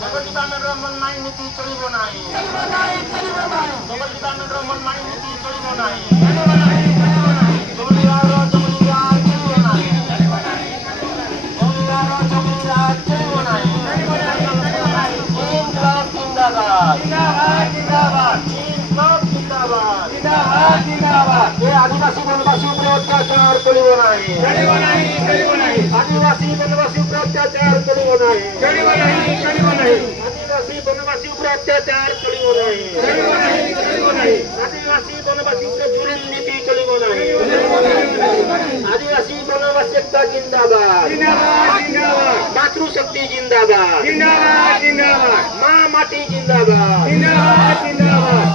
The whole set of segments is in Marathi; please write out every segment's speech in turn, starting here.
ଜଗଜିତାନର ମନମାଇ ନୀତି ଚଳିବ ନାହିଁ। ଜଗଜିତାନର ମନମାଇ ନୀତି ଚଳିବ ନାହିଁ। ଜମିଦାର ଜମିଦାର ଚଳିବ ନାହିଁ। ଜମିଦାର ଜମିଦାର ଚଳିବ ନାହିଁ। ଇନକଲାବ ଜିନ୍ଦାବାଦ। ଇନକଲାବ ଜିନ୍ଦାବାଦ। ଏ ଆଦିବାସୀ ବନବାସୀ ଉପରେ ଅତ୍ୟାଚାର ଚଳିବ ନାହିଁ। आदिवासी वनवासी पर अत्याचार चलिबो नहीं। आदिवासी वनवासी पर अत्याचार चलिबो नहीं। आदिवासी वनवासी पर जुलूम नीति चलिबो नहीं। आदिवासी वनवासी एकता जिंदाबाद। मातृशक्ति जिंदाबाद। मां माटी जिंदाबाद।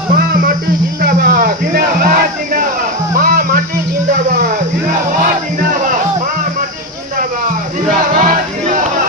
मां माटी जिंदाबाद। मां माटी जिंदाबाद। जिंदाबाद जिंदाबाद।